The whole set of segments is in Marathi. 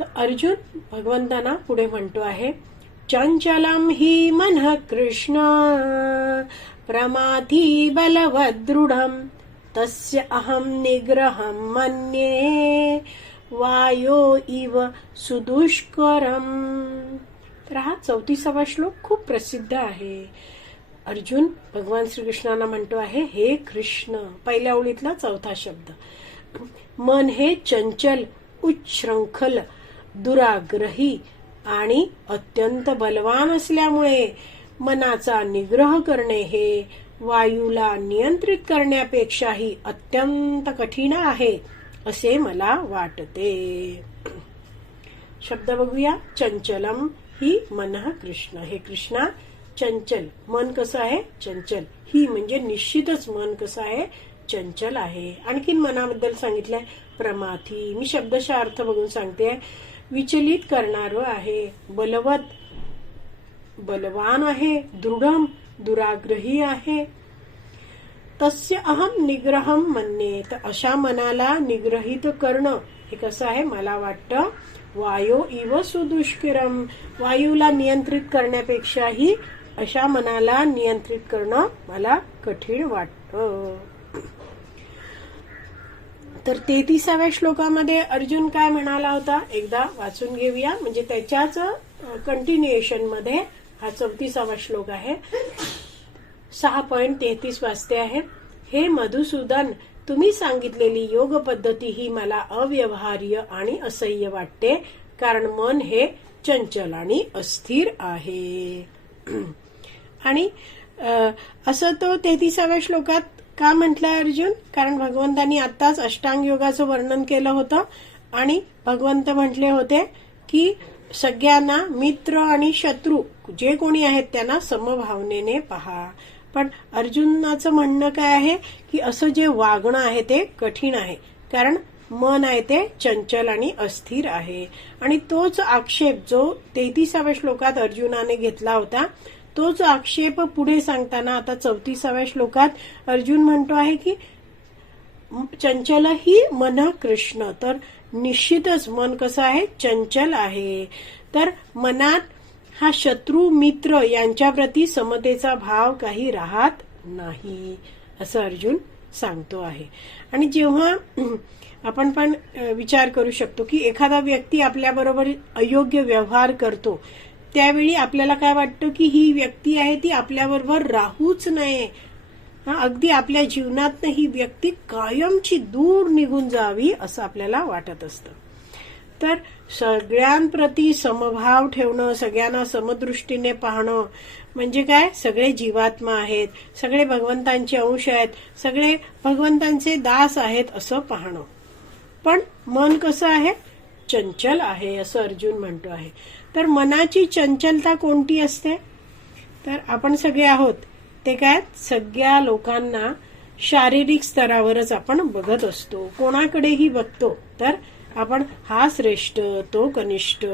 तर अर्जुन भगवंतांना पुढे म्हणतो आहे चंचलम हि मन कृष्ण प्रमाथी बलवदृढम तस्य अहम निग्रहम मन्ये वायो इव सुदुष्करम. तर हा चौतीसावा श्लोक खूप प्रसिद्ध आहे. अर्जुन भगवान श्रीकृष्णांना म्हणतो आहे हे कृष्ण पहिल्या ओळीतला चौथा शब्द मन हे चंचल उच्छृंखल दुराग्रही आणि अत्यंत बलवान असल्यामुळे मनाचा निग्रह करणे हे वायूला नियंत्रित करण्यापेक्षाही अत्यंत कठीण आहे असे मला वाटते. शब्द बघूया. चंचलम ही मन कृष्ण. हे कृष्णा चंचल. मन कसं आहे? चंचल. ही म्हणजे निश्चितच मन कसं आहे? चंचल आहे. आणखीन मनाबद्दल सांगितलंय. प्रमाथी. मी शब्दशा अर्थ बघून सांगते विचलित करणार आहे. बलवत बलवान आहे दृढम दुराग्रही आहे. तस्य अहम निग्रहम म्हणणे तर अशा मनाला निग्रहित करणं हे कसं आहे? मला वाटतं वायो इव सुदुष्किरम वायूला नियंत्रित करण्यापेक्षाही अशा मनाला नियंत्रित करणं मला कठीण वाटतं. तर तेहतीसाव्या श्लोकामध्ये अर्जुन काय म्हणाला होता? एकदा वाचून घेऊया. म्हणजे त्याच्याच कंटिन्युएशनमध्ये हा चौतीसावा श्लोक आहे. सहा पॉइंट तेहतीस वाजते आहे. हे मधुसूदन तुम्ही सांगितलेली योग पद्धती ही मला अव्यवहार्य आणि असह्य वाटते. कारण मन हे चंचल आणि अस्थिर आहे. आणि असं तो तेहतीसाव्या श्लोकात का म्हटलंय अर्जुन? कारण भगवंतांनी आताच अष्टांग योगाचं वर्णन केलं होतं. आणि भगवंत म्हटले होते की सगळ्यांना मित्र आणि शत्रू जे कोणी आहेत त्यांना समभावनेने पहा. पण अर्जुनाचं म्हणणं काय आहे? की असं जे वागणं आहे ते कठीण आहे. कारण मन आहे ते चंचल आणि अस्थिर आहे. आणि तोच आक्षेप जो तेहतीसाव्या श्लोकात अर्जुनाने घेतला होता तोच आक्षेप पुढे सांगताना आता चौतीसाव्या श्लोकात अर्जुन म्हणतो आहे की चंचल ही मन कृष्ण. तर निश्चितच मन कसं आहे? चंचल आहे. तर मनात हा शत्रू मित्र यांच्याप्रती समतेचा भाव काही राहत नाही असं अर्जुन सांगतो आहे. आणि जेव्हा आपण पण विचार करू शकतो की एखादा व्यक्ती आपल्याबरोबर अयोग्य व्यवहार करतो त्यावेळी आपल्याला काय वाटतं की ही व्यक्ती आहे ती आपल्याबरोबर राहूच नये. अगदी आपल्या जीवनातनं ही व्यक्ती कायमची दूर निघून जावी असं आपल्याला वाटत असतं. तर सगळ्यांप्रती समभाव ठेवणं सगळ्यांना समदृष्टीने पाहणं म्हणजे काय? सगळे जीवात्मा आहेत सगळे भगवंतांचे अंश आहेत सगळे भगवंतांचे दास आहेत असं पाहणं. पण मन कसं आहे? चंचल आहे असं अर्जुन म्हणतो आहे. तर मनाची चंचलता कोणती असते? तर आपण सगळे आहोत. ते काय? सगळ्या लोकांना शारीरिक स्तरावरच आपण बघत असतो. कोणाकडेही बघतो. तर आपण हा श्रेष्ठ तो कनिष्ठ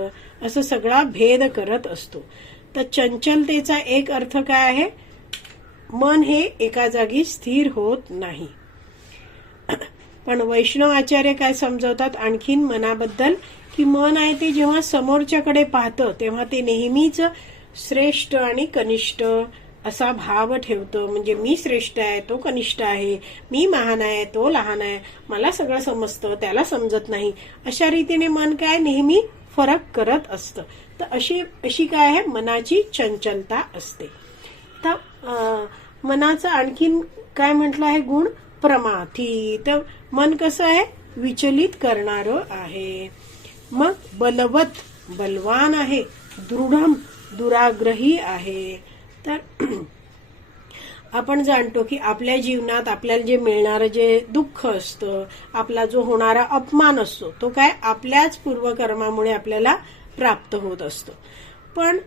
असं सगळा भेद करत असतो. तर चंचलतेचा एक अर्थ काय आहे? मन हे एका जागी स्थिर होत नाही. पण वैष्णव आचार्य काय समजवतात आणखीन मनाबद्दल? की मन आहे ते जेव्हा समोरच्याकडे पाहतं तेव्हा ते नेहमीच श्रेष्ठ आणि कनिष्ठ असा भाव ठेवतं. म्हणजे मी श्रेष्ठ आहे तो कनिष्ठ आहे मी महान आहे तो लहान आहे मला सगळं समजतं त्याला समजत नाही. अशा रीतीने मन काय नेहमी फरक करत असतं. तर अशी अशी काय आहे? मनाची चंचलता असते. तर मनाचं आणखीन काय म्हटलं आहे गुण? प्रमाथी तर मन कसं आहे? विचलित करणार आहे. मग बलवत बलवान आहे. दृढम दुराग्रही आहे. तर आपण जाणतो की आपल्या जीवनात आपल्याला जे मिळणारं जे दुःख असतं आपला जो होणारा अपमान असतो तो काय आपल्याच पूर्वकर्मामुळे आपल्याला प्राप्त होत असतो. पण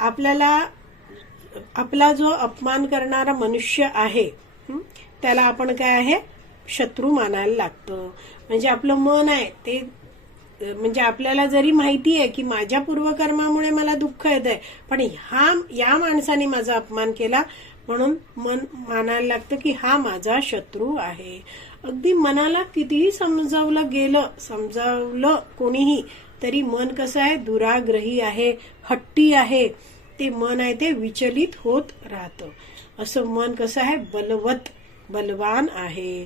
आपल्याला आपला जो अपमान करणारा मनुष्य आहे त्याला आपण काय आहे? शत्रू मानायला लागतं. म्हणजे आपलं मन आहे ते म्हणजे आपल्याला जरी माहिती आहे की माझ्या पूर्वकर्मामुळे मला दुःख येत आहे पण हा या माणसाने माझा अपमान केला म्हणून मन मानायला लागतं की हा माझा शत्रू आहे. अगदी मनाला कितीही समजावलं गेलं समजावलं कोणीही तरी मन कसं आहे? दुराग्रही आहे हट्टी आहे. ते मन आहे ते विचलित होत राहतं. असं मन कसं आहे? बलवत बलवान आहे.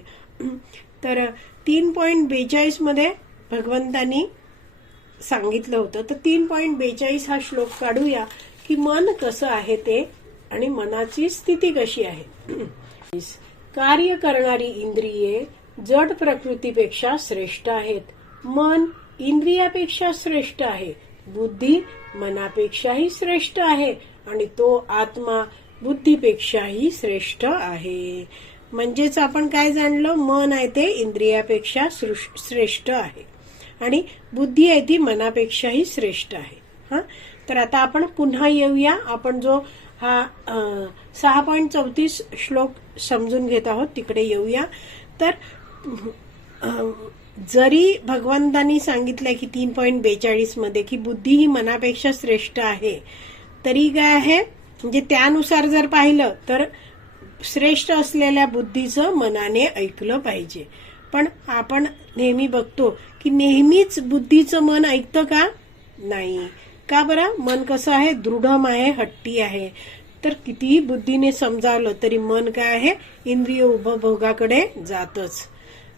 तर तीन पॉईंट बेचाळीसमध्ये भगवंतांनी सांगितलं होतं. तर तीन पॉईंट बेचाळीस हा श्लोक काढूया की मन कसं आहे ते आणि मनाची स्थिती कशी आहे. कार्य करणारी इंद्रिये जड प्रकृतीपेक्षा श्रेष्ठ आहेत. मन इंद्रियापेक्षा श्रेष्ठ आहे. बुद्धी मनापेक्षाही श्रेष्ठ आहे आणि तो आत्मा बुद्धीपेक्षाही श्रेष्ठ आहे. म्हणजेच आपण काय जाणलं? मन आहे ते इंद्रियापेक्षा श्रेष्ठ आहे. आणि बुद्धी आहे ती मनापेक्षाही श्रेष्ठ आहे. हा? तर आता आपण पुन्हा येऊया. आपण जो हा सहा पॉईंट चौतीस श्लोक समजून घेत आहोत तिकडे येऊया. तर जरी भगवंतांनी सांगितलंय की तीन पॉईंट बेचाळीसमध्ये की बुद्धी ही मनापेक्षा श्रेष्ठ आहे तरी काय आहे? म्हणजे त्यानुसार जर पाहिलं तर श्रेष्ठ असलेल्या बुद्धीचं मनाने ऐकलं पाहिजे. पण आपण नेहमी बघतो की नेहमीच बुद्धीचं मन ऐकतं का? नाही. का बरं? मन कसं आहे? दृढम आहे हट्टी आहे. तर कितीही बुद्धीने समजावलं तरी मन काय आहे? इंद्रिय उपभोगाकडे जातच.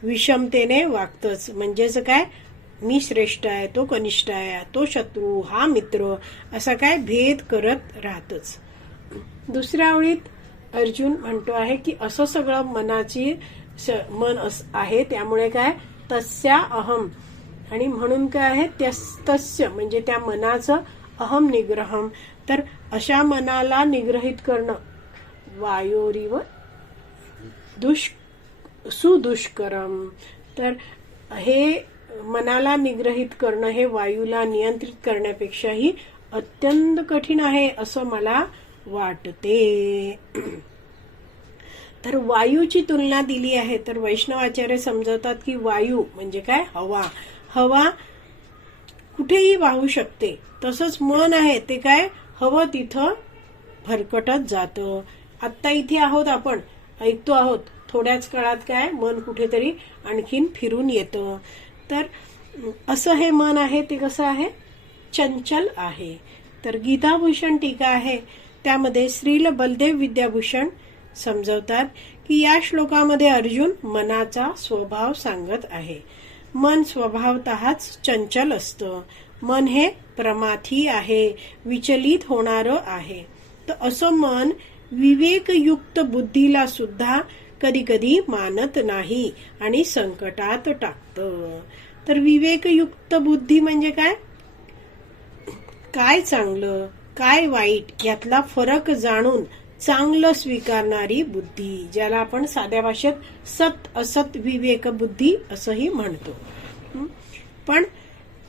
विषमतेने वागतच. म्हणजेच काय? मी श्रेष्ठ आहे तो कनिष्ठ आहे तो शत्रू हा मित्र असा काय भेद करत राहतच. दुसऱ्या ओळीत अर्जुन म्हणतो आहे की असं सगळं मनाची स- मन आहे त्यामुळे काय? तस्या अहम. आणि म्हणून काय आहे? त्यस- तस्य म्हणजे त्या मनाचं अहम निग्रहम. तर अशा मनाला निग्रहित करणं वायोरीव दुष सुदुष्करम. तर हे मनाला निग्रहित करणं हे वायूला नियंत्रित करण्यापेक्षाही अत्यंत कठीण आहे असं मला वाटते. तर वायूची तुलना दिली आहे तर वैष्णवाचार्य समजवतात की वायू म्हणजे काय? हवा. हवा कुठेही वाहू शकते. तसंच मन आहे ते काय? हवं तिथं भरकटत जातं. आत्ता इथे आहोत आपण ऐकतो आहोत. थोड्याच काळात काय? मन कुठेतरी आणखीन फिरून येतं. तर असं हे मन आहे ते कसं आहे? चंचल आहे. तर गीताभूषण टीका आहे त्यामध्ये श्रील बलदेव विद्याभूषण समजवतात की या श्लोकामध्ये अर्जुन मनाचा स्वभाव सांगत आहे. मन स्वभावतःच चंचल असतं. मन हे प्रमाथी आहे विचलित होणार आहे. तर असं मन विवेकयुक्त बुद्धीला सुद्धा कधी कधी मानत नाही आणि संकटात टाकतं. तर विवेकयुक्त बुद्धी म्हणजे काय? काय चांगलं? काय वाईट यातला फरक जाणून चांगलं स्वीकारणारी बुद्धी ज्याला आपण साध्या भाषेत सत असत विवेक बुद्धी असंही म्हणतो. पण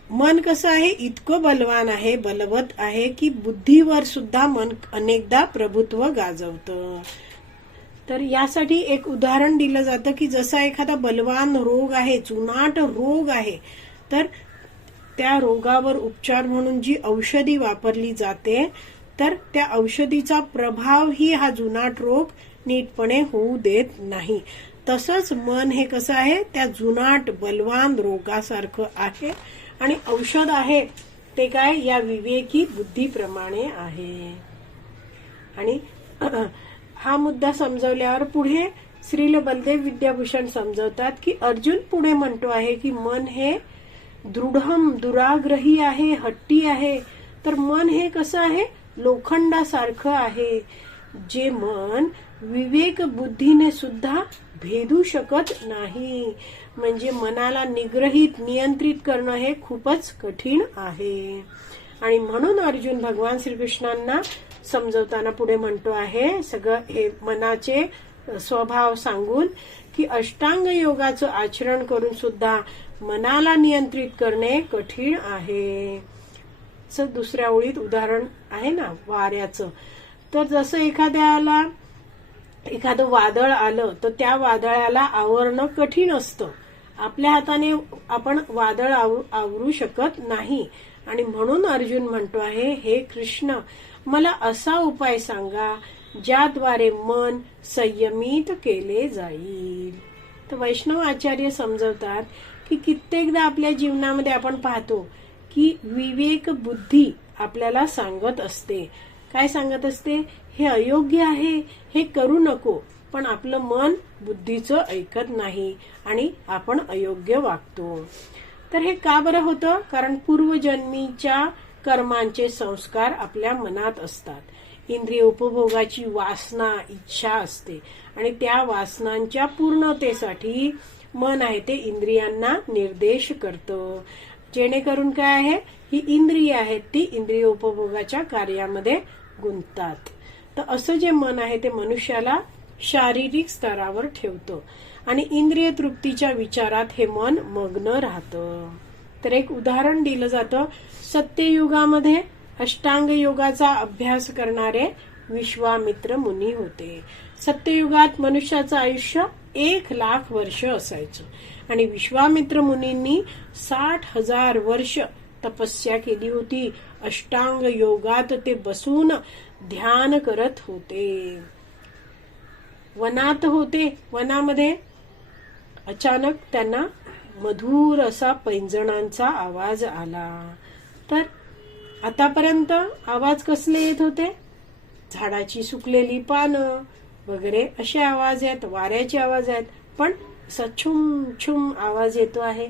मन कसं आहे? इतकं बलवान आहे बलवत आहे की बुद्धीवर सुद्धा मन अनेकदा प्रभुत्व गाजवतं. तर यासाठी एक उदाहरण दिलं जातं की जसा एखादा बलवान रोग आहे जुनाट रोग आहे तर त्या रोगावर उपचार म्हणून जी औषधी वापरली जाते तर त्या औषधीचा प्रभाव ही हा जुनाट रोग नीटपणे होऊ देत नाही. तसंच मन हे कसं आहे त्या जुनाट बलवान रोगासारखं आहे. आणि औषध आहे ते काय? या विवेकी बुद्धीप्रमाणे आहे. आणि हा मुद्दा समजवल्यावर पुढे श्रील बलदेव विद्याभूषण समजवतात की अर्जुन पुढे म्हणतो आहे की मन हे दृढम दुराग्रही आहे हट्टी आहे. तर मन हे कसं आहे? लोखंडासारखं आहे. जे मन विवेक बुद्धीने सुद्धा भेदू शकत नाही. म्हणजे मनाला निग्रहित नियंत्रित करणं हे खूपच कठीण आहे. आणि म्हणून अर्जुन भगवान श्रीकृष्णांना समजवताना पुढे म्हणतो आहे सगळं हे मनाचे स्वभाव सांगून की अष्टांग योगाचं आचरण करून सुद्धा मनाला नियंत्रित करणे कठीण आहे. च दुसऱ्या ओळीत उदाहरण आहे ना वाऱ्याचं. तर जसं एखाद्याला एखादं वादळ आलं तर त्या वादळाला आवरणं कठीण असतं. आपल्या हाताने आपण वादळ आव- आवरू शकत नाही. आणि म्हणून अर्जुन म्हणतो आहे हे कृष्ण मला असा उपाय सांगा ज्याद्वारे मन संयमित केले जाईल. तर वैष्णव आचार्य समजवतात की कित्येकदा आपल्या जीवनामध्ये आपण पाहतो की विवेक बुद्धी आपल्याला सांगत असते. काय सांगत असते? हे अयोग्य आहे हे करू नको पण आपलं मन बुद्धीचं ऐकत नाही आणि आपण अयोग्य वागतो. तर हे का बरं होतं? कारण पूर्वजन्मीच्या कर्मांचे संस्कार आपल्या मनात असतात. इंद्रिय उपभोगाची वासना इच्छा असते. आणि त्या वासनांच्या पूर्णतेसाठी मन आहे ते इंद्रियांना निर्देश करतं. जेणेकरून काय आहे? ही इंद्रिय आहेत ती इंद्रिय उपभोगाच्या कार्यामध्ये गुंततात. तर असं जे मन आहे ते मनुष्याला शारीरिक स्तरावर ठेवतं. आणि इंद्रिय तृप्तीच्या विचारात हे मन मग्न राहतं. तर एक उदाहरण दिलं जातं. सत्ययुगामध्ये अष्टांग योगाचा अभ्यास करणारे विश्वामित्र मुनी होते. सत्ययुगात मनुष्याचं आयुष्य एक लाख वर्ष असायचं. आणि विश्वामित्र मुनींनी साठ हजार वर्ष तपस्या केली होती. अष्टांग योगात ते बसून ध्यान करत होते. वनात होते. वनामध्ये अचानक त्यांना मधुर असा पैंजणांचा आवाज आला. तर आतापर्यंत आवाज कसले येत होते? झाडाची सुकलेली पानं वगैरे असे आवाज आहेत वाऱ्याचे आवाज आहेत पण सछुम छुम छुम आवाज येतो आहे.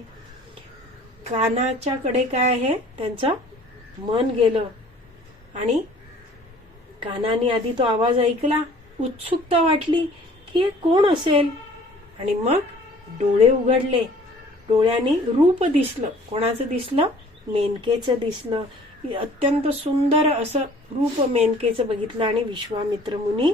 कानाच्या कडे काय आहे? त्यांचं मन गेलं. आणि कानाने आधी तो आवाज ऐकला उत्सुकता वाटली की हे कोण असेल? आणि मग डोळे उघडले. डोळ्यांनी रूप दिसलं. कोणाचं दिसलं? मेनकेचं दिसलं. अत्यंत सुंदर असं रूप मेनकेचं बघितलं आणि विश्वामित्र मुनी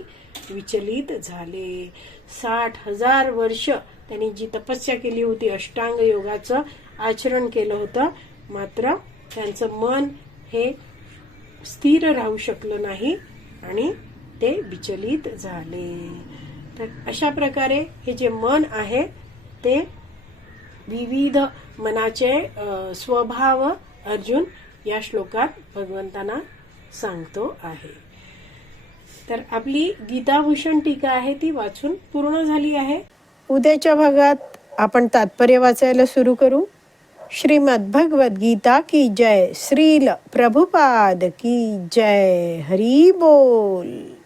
विचलित झाले. साठ हजार वर्ष त्यांनी जी तपस्या केली होती अष्टांग योगाचं आचरण केलं होतं मात्र त्यांचं मन हे स्थिर राहू शकलं नाही आणि ते विचलित झाले. तर अशा प्रकारे हे जे मन आहे ते विविध मनाचे स्वभाव अर्जुन या श्लोकात भगवंतांना सांगतो आहे. तर आपली गीताभूषण टीका आहे ती वाचून पूर्ण झाली आहे. उद्याच्या भागात आपण तात्पर्य वाचायला सुरू करू. श्रीमद भगवत गीता की जय. श्रील प्रभुपाद की जय. हरी बोल.